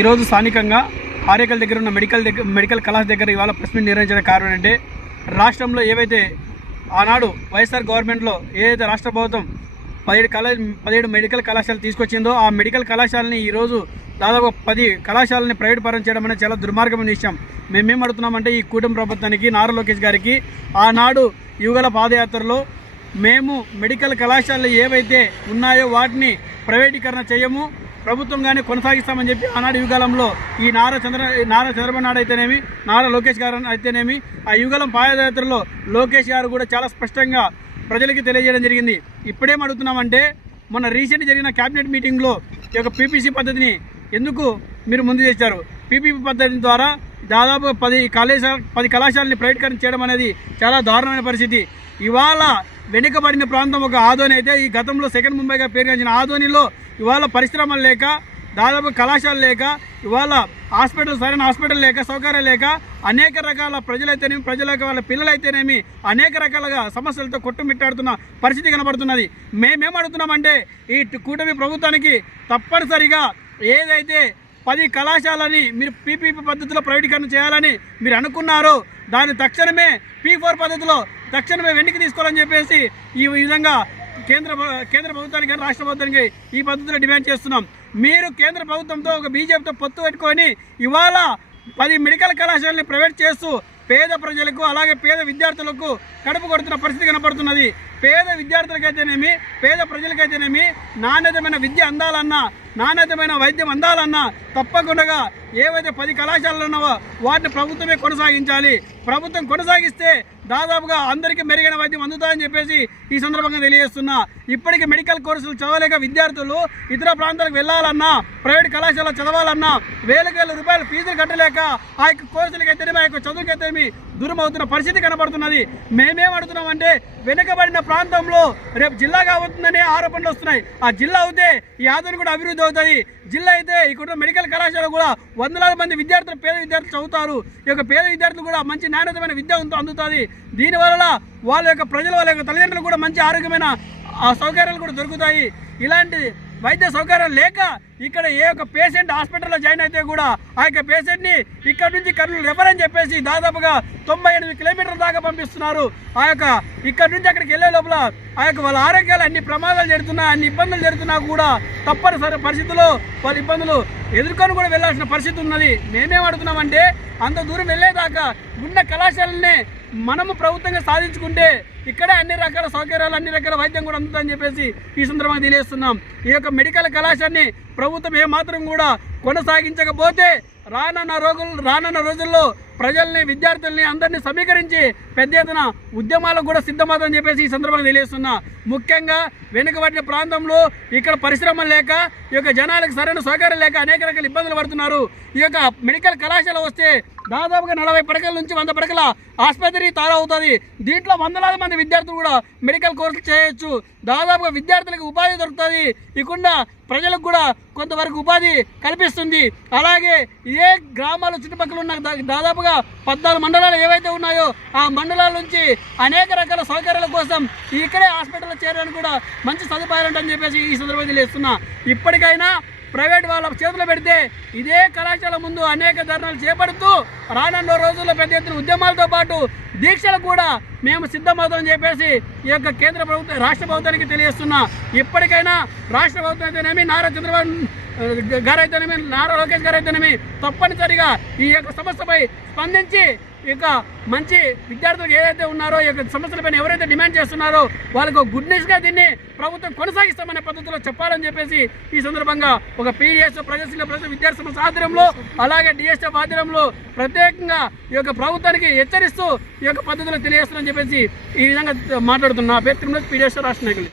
ఈరోజు స్థానికంగా ఆరేకల్ దగ్గర ఉన్న మెడికల్ దగ్గర మెడికల్ కళాశాల దగ్గర ఇవాళ ప్రెస్ మీట్ నిర్వహించిన కారణం అంటే రాష్ట్రంలో ఏవైతే ఆనాడు వైఎస్ఆర్ గవర్నమెంట్లో ఏదైతే రాష్ట్ర ప్రభుత్వం పదిహేడు కళా పదిహేడు మెడికల్ కళాశాలలు తీసుకొచ్చిందో ఆ మెడికల్ కళాశాలని ఈరోజు దాదాపు పది కళాశాలని ప్రైవేట్ పరం చేయడం అనేది చాలా దుర్మార్గమైన విషయం. మేమేం అడుగుతున్నామంటే ఈ కూటమి ప్రభుత్వానికి నారా లోకేష్ గారికి ఆనాడు యుగల పాదయాత్రలో మేము మెడికల్ కళాశాలలు ఏవైతే ఉన్నాయో వాటిని ప్రైవేటీకరణ చేయము. ప్రభుత్వంగానే కొనసాగిస్తామని చెప్పి ఆనాడు యుగాలంలో ఈ నారా చంద్ర నారా చంద్రబాబు నాయుడు అయితేనేమి నారా లోకేష్ గారు అయితేనేమి ఆ యుగాలం పాదయాత్రలో లోకేష్ గారు కూడా చాలా స్పష్టంగా ప్రజలకి తెలియజేయడం జరిగింది. ఇప్పుడేం అడుగుతున్నామంటే మొన్న రీసెంట్ జరిగిన క్యాబినెట్ మీటింగ్లో ఈ యొక్క పీపీసీ పద్ధతిని ఎందుకు మీరు ముందు చేశారు? పీపీపీ పద్ధతి ద్వారా దాదాపు పది కళాశాల పది కళాశాలని ప్రైవేటీకరణ చేయడం అనేది చాలా దారుణమైన పరిస్థితి. ఇవాళ వెనుకబడిన ప్రాంతం ఒక ఆదోని అయితే ఈ గతంలో సెకండ్ ముంబైగా పేరుగాంచిన ఆదోనిలో ఇవాళ పరిశ్రమలు లేక దాదాపు కళాశాల లేక ఇవాళ హాస్పిటల్ సరైన హాస్పిటల్ లేక సౌకర్యాలు లేక అనేక రకాల ప్రజలైతేనేమి ప్రజల వాళ్ళ పిల్లలైతేనేమి అనేక రకాలుగా సమస్యలతో కొట్టుమిట్టాడుతున్న పరిస్థితి కనబడుతున్నది. మేమేం అడుగుతున్నామంటే ఈ కూటమి ప్రభుత్వానికి తప్పనిసరిగా ఏదైతే పది కళాశాలని మీరు పీపీపీ పద్ధతిలో ప్రైవేటీకరణ చేయాలని మీరు అనుకున్నారో దాన్ని తక్షణమే పీ ఫోర్ పద్ధతిలో తక్షణమే వెనక్కి తీసుకోవాలని చెప్పేసి ఈ విధంగా కేంద్ర కేంద్ర ప్రభుత్వానికి కానీ రాష్ట్ర ప్రభుత్వానికి ఈ పద్ధతిలో డిమాండ్ చేస్తున్నాం. మీరు కేంద్ర ప్రభుత్వంతో ఒక బీజేపీతో పొత్తు పెట్టుకొని ఇవాళ పది మెడికల్ కళాశాలని ప్రైవేట్ చేస్తూ పేద ప్రజలకు అలాగే పేద విద్యార్థులకు కడుపు కొడుతున్న పరిస్థితి కనపడుతున్నది. పేద విద్యార్థులకైతేనేమి పేద ప్రజలకైతేనేమి నాణ్యతమైన విద్య అందాలన్నా నాణ్యతమైన వైద్యం అందాలన్నా తప్పకుండా ఏవైతే పది కళాశాలలు ఉన్నావో వాటిని ప్రభుత్వమే కొనసాగించాలి. ప్రభుత్వం కొనసాగిస్తే దాదాపుగా అందరికీ మెరుగైన వైద్యం అందుతుందని చెప్పేసి ఈ సందర్భంగా తెలియజేస్తున్నా. ఇప్పటికీ మెడికల్ కోర్సులు చదవలేక విద్యార్థులు ఇతర ప్రాంతాలకు వెళ్ళాలన్నా ప్రైవేట్ కళాశాల చదవాలన్నా వేలకు వేల రూపాయలు ఫీజులు కట్టలేక ఆ యొక్క కోర్సులకైతేనేమి ఆ యొక్క చదువుకి దూరం అవుతున్న పరిస్థితి కనబడుతున్నది. మేమేమడుతున్నామంటే వెనుకబడిన ప్రాంతంలో రేపు జిల్లా అవుతుందనే ఆరోపణలు వస్తున్నాయి. ఆ జిల్లా అవుతే ఈ ఆదరణ కూడా అభివృద్ధి అవుతుంది జిల్లా అయితే ఇక్కడ మెడికల్ కళాశాల కూడా వందలాది మంది విద్యార్థులు పేద విద్యార్థులు చదువుతారు. ఈ యొక్క పేద విద్యార్థులు కూడా మంచి నాణ్యతమైన విద్య అందుతుంది. దీనివల్ల వాళ్ళ యొక్క ప్రజలు వాళ్ళ యొక్క తల్లిదండ్రులు కూడా మంచి ఆరోగ్యమైన ఆ సౌకర్యాలు కూడా దొరుకుతాయి. ఇలాంటి వైద్య సౌకర్యం లేక ఇక్కడ ఏ ఒక్క పేషెంట్ హాస్పిటల్లో జాయిన్ అయితే కూడా ఆ యొక్క పేషెంట్ని ఇక్కడ నుంచి కర్నూలు రెఫర్ అని చెప్పేసి దాదాపుగా తొంభై ఎనిమిది కిలోమీటర్ల దాకా పంపిస్తున్నారు. ఆ యొక్క ఇక్కడ నుంచి అక్కడికి వెళ్ళే లోపల ఆ యొక్క వాళ్ళ ఆరోగ్యాలు అన్ని ప్రమాదాలు జరుగుతున్నా అన్ని ఇబ్బందులు జరుగుతున్నా కూడా తప్పనిసరి పరిస్థితుల్లో వాళ్ళ ఇబ్బందులు ఎదుర్కొని కూడా వెళ్ళాల్సిన పరిస్థితి ఉన్నది. మేమేం అడుగుతున్నామంటే అంత దూరం వెళ్ళేదాకా ఉన్న కళాశాలనే మనము ప్రభుత్వంగా సాధించుకుంటే ఇక్కడే అన్ని రకాల సౌకర్యాలు అన్ని రకాల వైద్యం కూడా అందుతుందని చెప్పేసి ఈ సందర్భంగా తెలియజేస్తున్నాం. ఈ యొక్క మెడికల్ కళాశాలని ప్రభుత్వం ఏమాత్రం కూడా కొనసాగించకపోతే రానున్న రోజులు రానున్న రోజుల్లో ప్రజల్ని విద్యార్థుల్ని అందరినీ సమీకరించి పెద్ద ఎత్తున ఉద్యమాలకు కూడా సిద్ధమవుతుందని చెప్పేసి ఈ సందర్భంగా తెలియజేస్తున్నా. ముఖ్యంగా వెనుకబడిన ప్రాంతంలో ఇక్కడ పరిశ్రమలు లేక ఈ యొక్క జనాలకు సరైన సౌకర్యం లేక అనేక రకాల ఇబ్బందులు పడుతున్నారు. ఈ యొక్క మెడికల్ కళాశాల వస్తే దాదాపుగా నలభై పడకల నుంచి వంద పడకల ఆసుపత్రి తయారవుతుంది దీంట్లో వందలాది మంది విద్యార్థులు కూడా మెడికల్ కోర్సులు చేయొచ్చు. దాదాపుగా విద్యార్థులకు ఉపాధి దొరుకుతుంది. ఇకుండా ప్రజలకు కూడా కొంతవరకు ఉపాధి కల్పిస్తుంది. అలాగే ఏ గ్రామాల చుట్టుపక్కల ఉన్న దా- దాదాపుగా పద్నాలుగు మండలాలు ఏవైతే ఉన్నాయో ఆ మండలాల నుంచి అనేక రకాల సౌకర్యాల కోసం ఇక్కడే హాస్పిటల్లో చేరడానికి కూడా మంచి సదుపాయాలు ఉంటాయని చెప్పేసి ఈ సందర్భంగా తెలియజేస్తున్నా. ఇప్పటికైనా ప్రైవేట్ వాళ్ళ చేతులు పెడితే ఇదే కళాశాల ముందు అనేక ధర్నాలు చేపడుతూ రానున్న రోజుల్లో పెద్ద ఎత్తున ఉద్యమాలతో పాటు దీక్షలు కూడా మేము సిద్ధమవుతామని చెప్పేసి ఈ యొక్క కేంద్ర ప్రభుత్వం రాష్ట్ర ప్రభుత్వానికి తెలియజేస్తున్నా. ఇప్పటికైనా రాష్ట్ర ప్రభుత్వం అయితేనేమి నారా చంద్రబాబు గారు అయితేనేమి నారా లోకేష్ గారు అయితేనేమి తప్పనిసరిగా ఈ యొక్క సమస్యపై స్పందించి ఇక మంచి విద్యార్థులు ఏదైతే ఉన్నారో ఈ యొక్క సమస్యలపైన ఎవరైతే డిమాండ్ చేస్తున్నారో వాళ్ళకు గుడ్ న్యూస్గా దీన్ని ప్రభుత్వం కొనసాగిస్తామనే పద్ధతిలో చెప్పాలని చెప్పేసి ఈ సందర్భంగా ఒక పీడిఎస్ ప్రజాశీల ప్రజల విద్యార్థి సమస్య ఆధ్వర్యంలో అలాగే డిఎస్ఎఫ్ ఆధ్వర్యంలో ప్రత్యేకంగా ఈ యొక్క ప్రభుత్వానికి హెచ్చరిస్తూ ఈ యొక్క పద్ధతిలో తెలియజేస్తున్నారని చెప్పేసి ఈ విధంగా మాట్లాడుతున్నా పేరు తిరుమల పీడిఎస్ రాష్ట్ర నాయకులు.